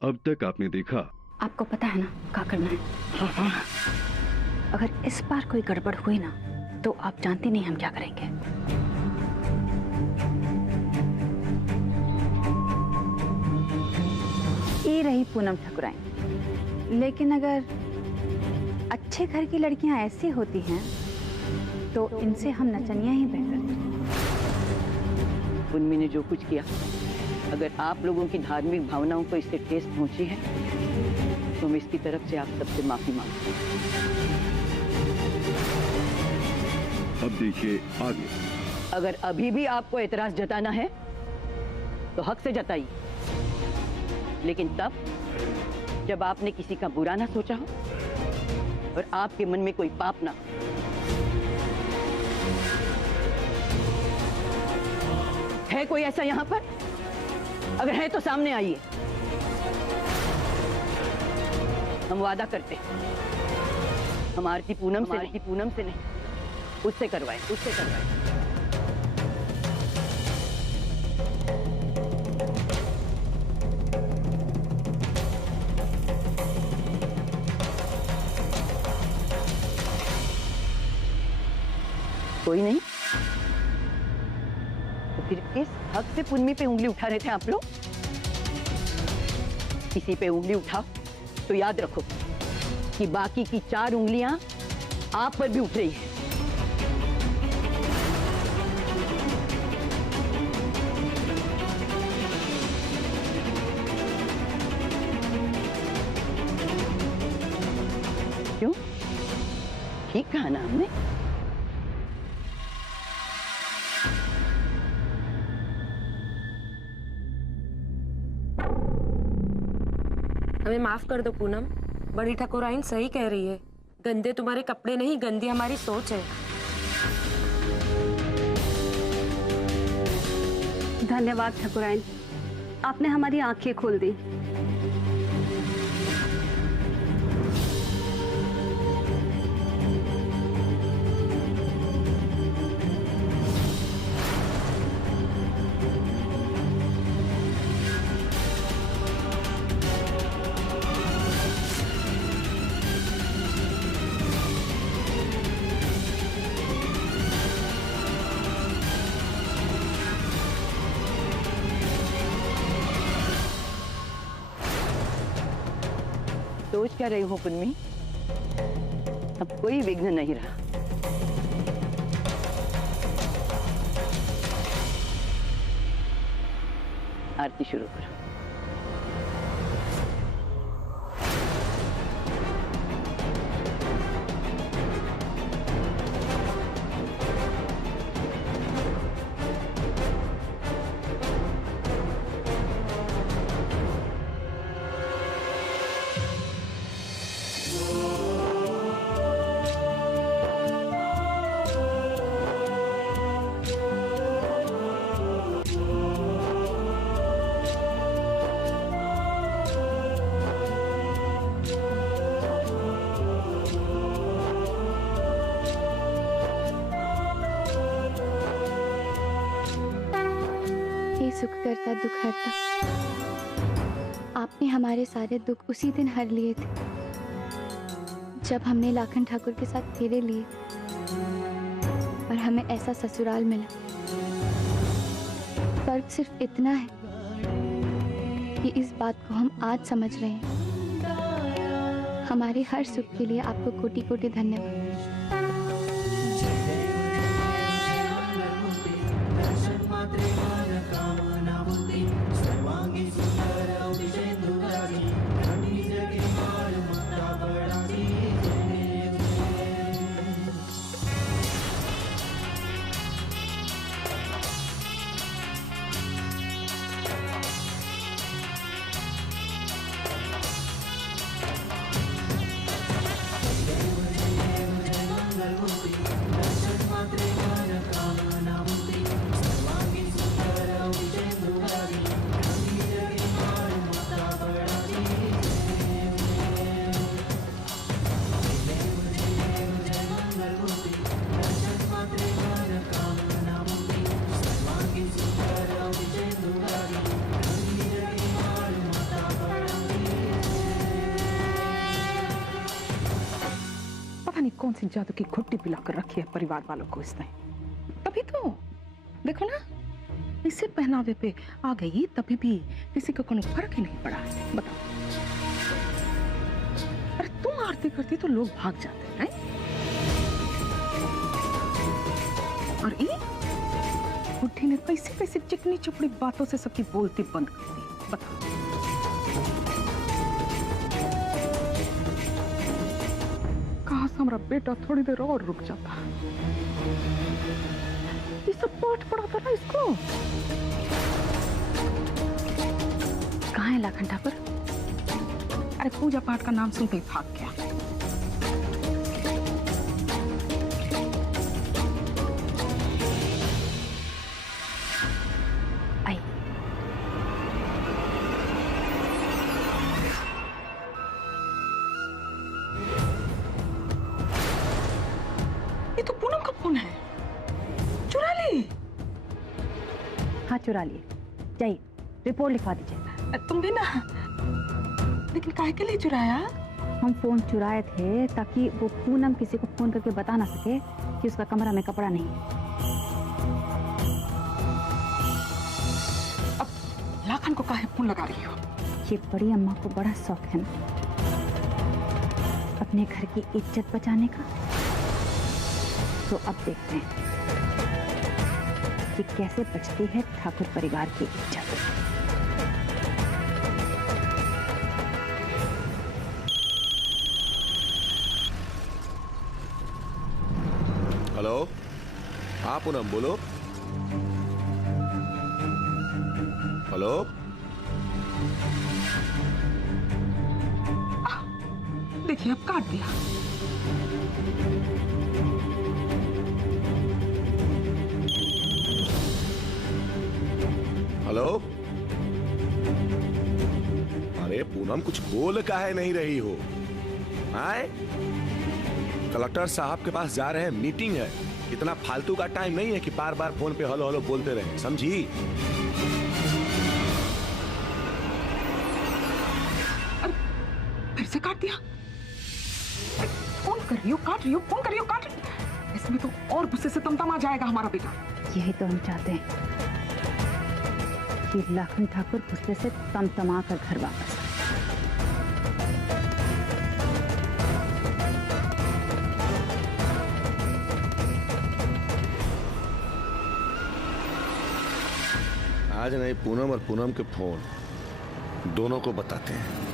अब तक आपने देखा। आपको पता है ना क्या करना है? हाँ। अगर इस बार कोई गड़बड़ हुई ना तो आप जानते नहीं हम क्या करेंगे। ये रही पूनम ठाकुराइन। लेकिन अगर अच्छे घर की लड़कियां ऐसी होती हैं तो इनसे हम नचनिया ही बेहतर हैं। उन्मी ने जो कुछ किया, अगर आप लोगों की धार्मिक भावनाओं को इससे ठेस पहुंची है तो मैं इसकी तरफ से आप सबसे माफी मांगती हूँ। अब देखिए आगे। अगर अभी भी आपको एतराज जताना है तो हक से जताइए, लेकिन तब जब आपने किसी का बुरा ना सोचा हो और आपके मन में कोई पाप ना हो। है कोई ऐसा यहां पर? अगर है तो सामने आइए। हम वादा करते हैं, हम आरती पूनम से नहीं, उससे करवाएं। कोई नहीं? तो फिर किस हक से पुन्नी पे उंगली उठा रहे थे आप लोग? किसी पे उंगली उठाओ तो याद रखो कि बाकी की 4 उंगलियां आप पर भी उठ रही है। क्यों? ठीक कहा ना हमने? हमें माफ कर दो पूनम, बड़ी ठाकुराइन सही कह रही है। गंदे तुम्हारे कपड़े नहीं, गंदी हमारी सोच है। धन्यवाद ठाकुराइन, आपने हमारी आंखें खोल दी। सोच क्या रही हो पुन्नी? अब कोई विघ्न नहीं रहा। आरती शुरू करो। सुख करता दुख हरता, आपने हमारे सारे दुख उसी दिन हर लिए थे जब हमने लाखन ठाकुर के साथ फेरे लिए और हमें ऐसा ससुराल मिला। फर्क सिर्फ इतना है कि इस बात को हम आज समझ रहे हैं। हमारे हर सुख के लिए आपको कोटि कोटि धन्यवाद। कौन सी जादू की घुट्टी पिलाकर रखी है परिवार वालों को इसने। तभी तो देखो ना, इसे पहनावे पे आ गई तभी भी किसी को कोई फर्क ही नहीं पड़ा। बताओ, अरे तुम आरती करती तो लोग भाग जाते हैं, और ये बुढ़ी ने कैसे कैसे चिकनी चुपड़ी बातों से सबकी बोलती बंद कर दी। बताओ, कहा हमारा बेटा थोड़ी देर और रुक जाता, ये सब पाठ पढ़ाता ना इसको। कहाँ है लाखन ठाकुर? अरे पूजा पाठ का नाम सुनते ही भाग गया। आई। ये तो पूनम का फोन है, चुरा ली। हाँ चुरा लिए, जाइए रिपोर्ट लिखवा दीजिए। तुम भी ना, लेकिन काहे के लिए चुराया? हम फोन चुराए थे ताकि वो पूनम किसी को फोन करके बता ना सके कि उसका कमरा में कपड़ा नहीं है। अब लाखन को काहे फोन लगा रही हो? ये बड़ी अम्मा को बड़ा शौक है ना अपने घर की इज्जत बचाने का। तो अब देखते हैं कि कैसे बचती है ठाकुर परिवार की इज्जत। हेलो, हाँ पूनम बोलो। हेलो, देखिए अब काट दिया। हेलो, अरे पूनम कुछ बोल काहे नहीं रही हो? आए, कलेक्टर साहब के पास जा रहे हैं, मीटिंग है। इतना फालतू का टाइम नहीं है कि बार बार फोन पे हेलो हेलो बोलते रहे, समझी? फिर से काट दिया। फोन कर रही हो, काट रही हो, फोन कर रही हो, काट रही हो। इसमें तो और गुस्से से तमतमा जाएगा हमारा बेटा। यही तो हम चाहते हैं कि लाखन ठाकुर गुस्से से तमतमा कर घर वापस आए। आज नहीं, पूनम और पूनम के फोन दोनों को बताते हैं।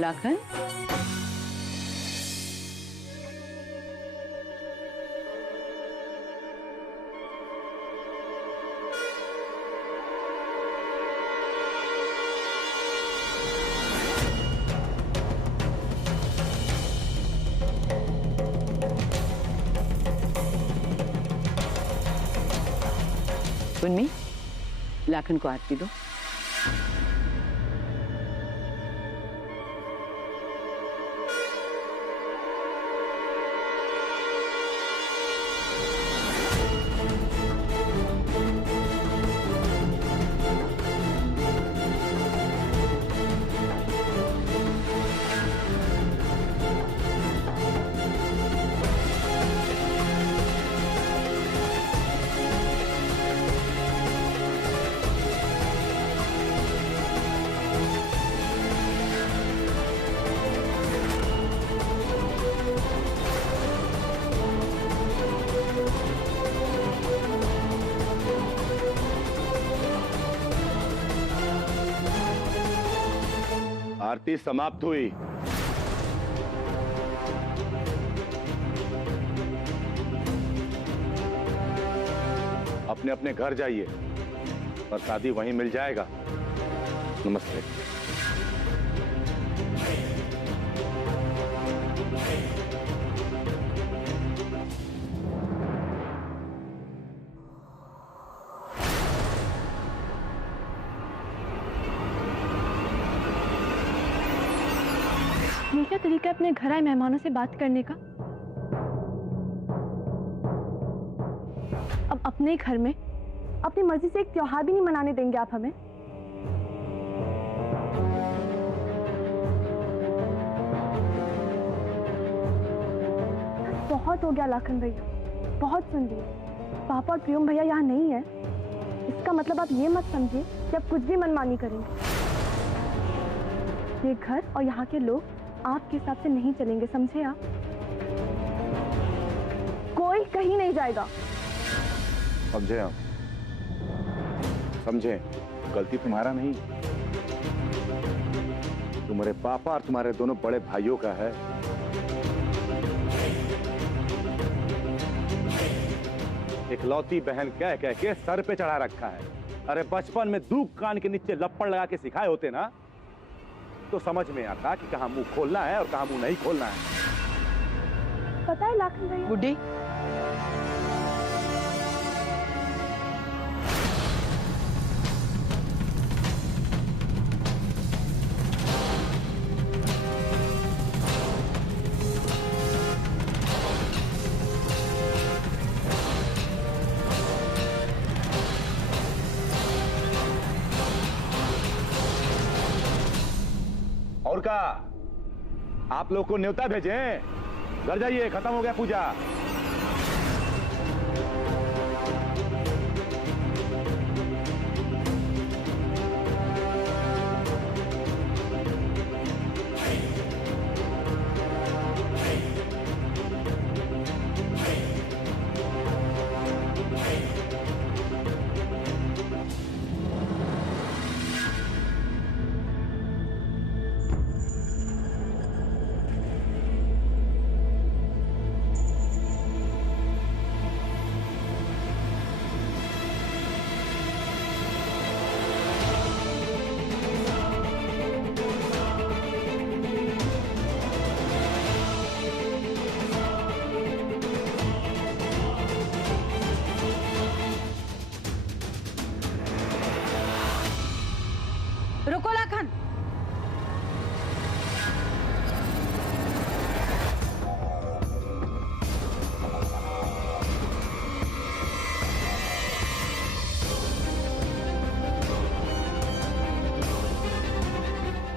लाखन, उन्मी, लाखन को आरती दो। आरती समाप्त हुई। अपने अपने घर जाइए, प्रसादी वहीं मिल जाएगा। नमस्ते। ये क्या तरीका है अपने घर आए मेहमानों से बात करने का? अब अपने घर में अपनी मर्जी से एक त्योहार भी नहीं मनाने देंगे आप हमें? बहुत हो गया लाखन भैया, बहुत सुन लिए। पापा और प्रियम भैया यहाँ नहीं है, इसका मतलब आप ये मत समझिए कि आप कुछ भी मनमानी करेंगे। ये घर और यहाँ के लोग आपके हिसाब से नहीं चलेंगे, समझे आप? कोई कहीं नहीं जाएगा। समझे आप? समझे, गलती तुम्हारा नहीं, तुम्हारे पापा और तुम्हारे दोनों बड़े भाइयों का है। इकलौती बहन कह कह के सर पे चढ़ा रखा है। अरे बचपन में दूध कान के नीचे लप्पड़ लगा के सिखाए होते ना, तो समझ में आता कि कहां मुंह खोलना है और कहां मुंह नहीं खोलना है। पता है लाखन भैया, बुड्ढी, और का आप लोग को न्योता भेजे, घर जाइए, खत्म हो गया पूजा। रुको लाखन।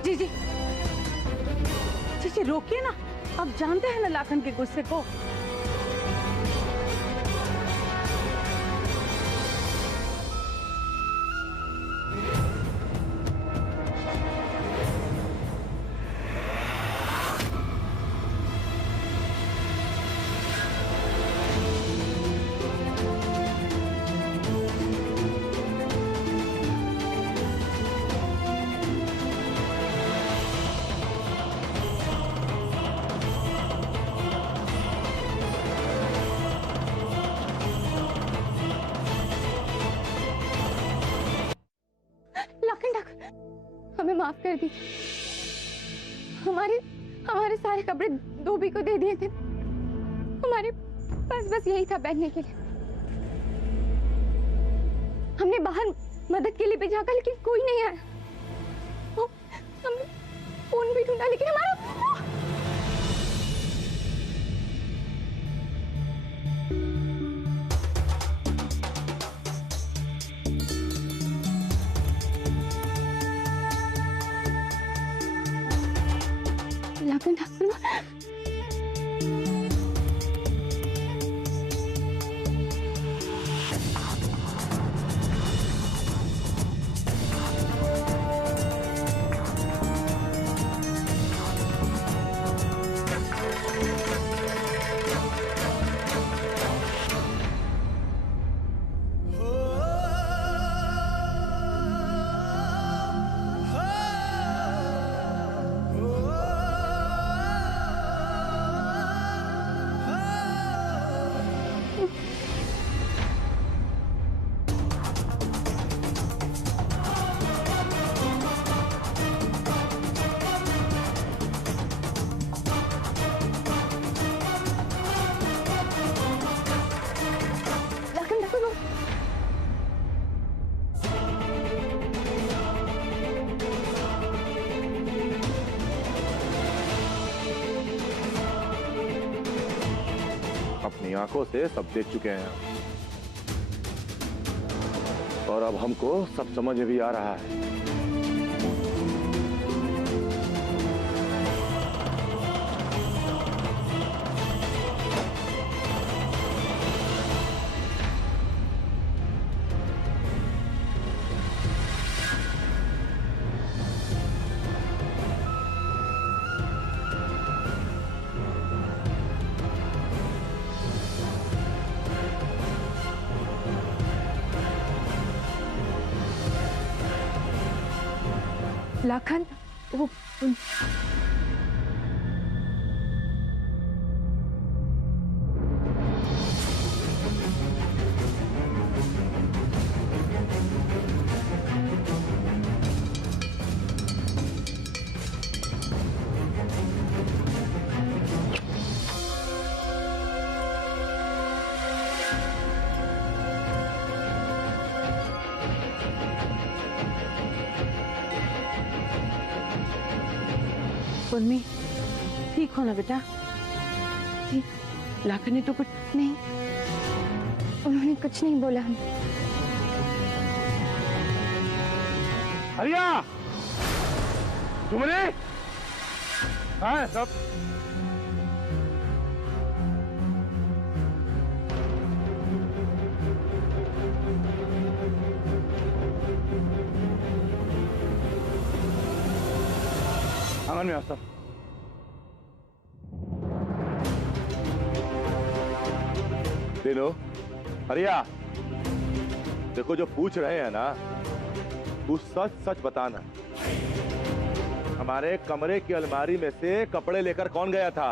जी जी जी जी रोकिए ना, आप जानते हैं ना लाखन के गुस्से को। हमें माफ कर दीजिए। हमारे सारे कपड़े धोबी को दे दिए थे, हमारे पास बस यही था पहनने के लिए। हमने बाहर मदद के लिए भेजा था लेकिन कोई नहीं आया। हमने फोन भी ढूंढा लेकिन हमारा लाखन ठाकुर लाखन ठाकुर अपनी आंखों से सब देख चुके हैं और अब हमको सब समझ में भी आ रहा है। लाखन वो उर्मी, ठीक हो ना बेटा? जी लाखन ने तो कुछ नहीं, उन्होंने कुछ नहीं बोला हम। हरिया, तुमने हाँ सब आंगन में आ सब। दिनो, हरिया, देखो जो पूछ रहे हैं ना, तू सच सच बताना। हमारे कमरे की अलमारी में से कपड़े लेकर कौन गया था?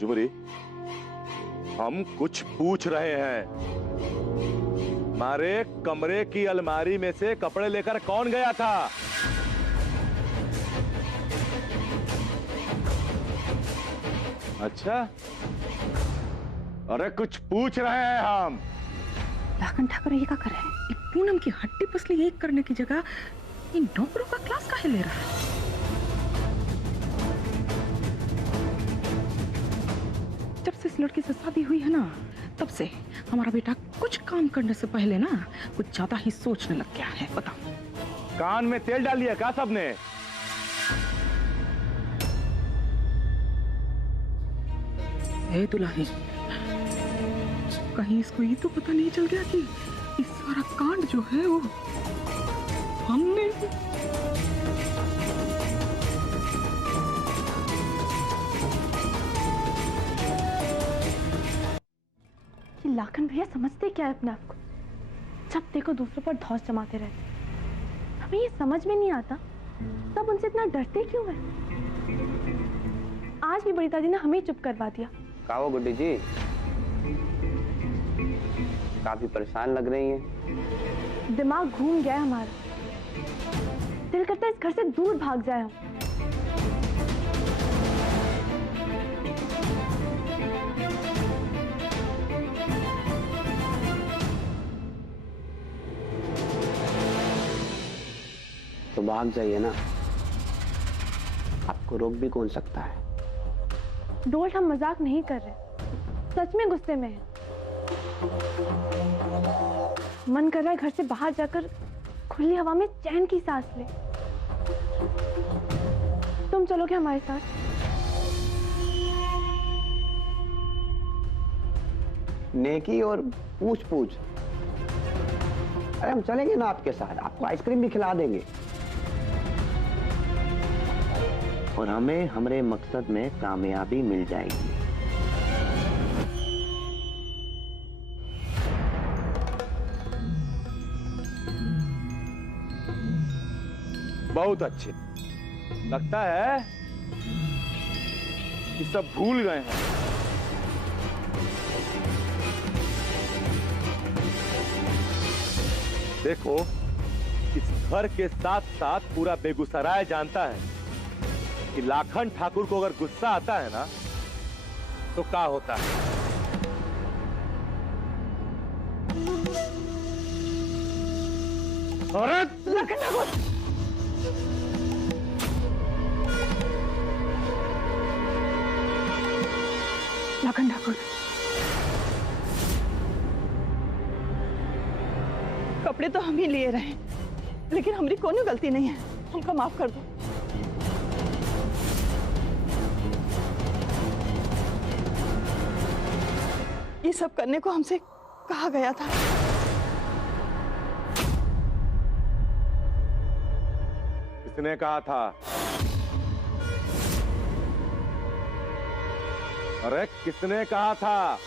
जुमरी, हम कुछ पूछ रहे हैं। हमारे कमरे की अलमारी में से कपड़े लेकर कौन गया था? अच्छा, अरे कुछ पूछ रहे हैं हम। लाखन ठाकुर ये क्या कर रहे हैं? ये पूनम की हड्डी पसली एक करने की जगह इन नौकरों का क्लास काहे ले रहा है? जब से इस लड़की से शादी हुई है ना, तब से हमारा बेटा कुछ काम करने से पहले ना कुछ ज्यादा ही सोचने लग गया है। बताओ, कान में तेल डाल लिया क्या सबने? ए दुल्हन, कहीं इसको ये तो पता नहीं चल गया कि इस सारा कांड जो है वो हमने। ये लाखन भैया समझते क्या है अपने आप को? जब देखो दूसरों पर धौंस जमाते रहते। हमें ये समझ में नहीं आता तब उनसे इतना डरते क्यों है? आज भी बड़ी दादी ने हमें चुप करवा दिया। काओ गुड्डी जी, काफी परेशान लग रही हैं। दिमाग घूम गया है हमारा। दिल करता है इस घर से दूर भाग जाए हम। तो भाग जाइए ना, आपको रोक भी कौन सकता है? डोल्ट, हम मजाक नहीं कर रहे, सच में गुस्से में हैं। मन कर रहा है घर से बाहर जाकर खुली हवा में चैन की सांस ले। तुम चलोगे हमारे साथ? नेकी और पूछ पूछ। अरे हम चलेंगे ना आपके साथ, आपको आइसक्रीम भी खिला देंगे और हमें हमारे मकसद में कामयाबी मिल जाएगी। बहुत अच्छे। लगता है कि सब भूल गए हैं। देखो, इस घर के साथ साथ पूरा बेगूसराय जानता है कि लाखन ठाकुर को अगर गुस्सा आता है ना तो क्या होता है। अरे लाखन ठाकुर, लाखन ठाकुर, कपड़े तो हम ही लिए रहे, लेकिन हमारी कोनो गलती नहीं है, हमको माफ कर दो। ये सब करने को हमसे कहा गया था। किसने कहा था? अरे किसने कहा था?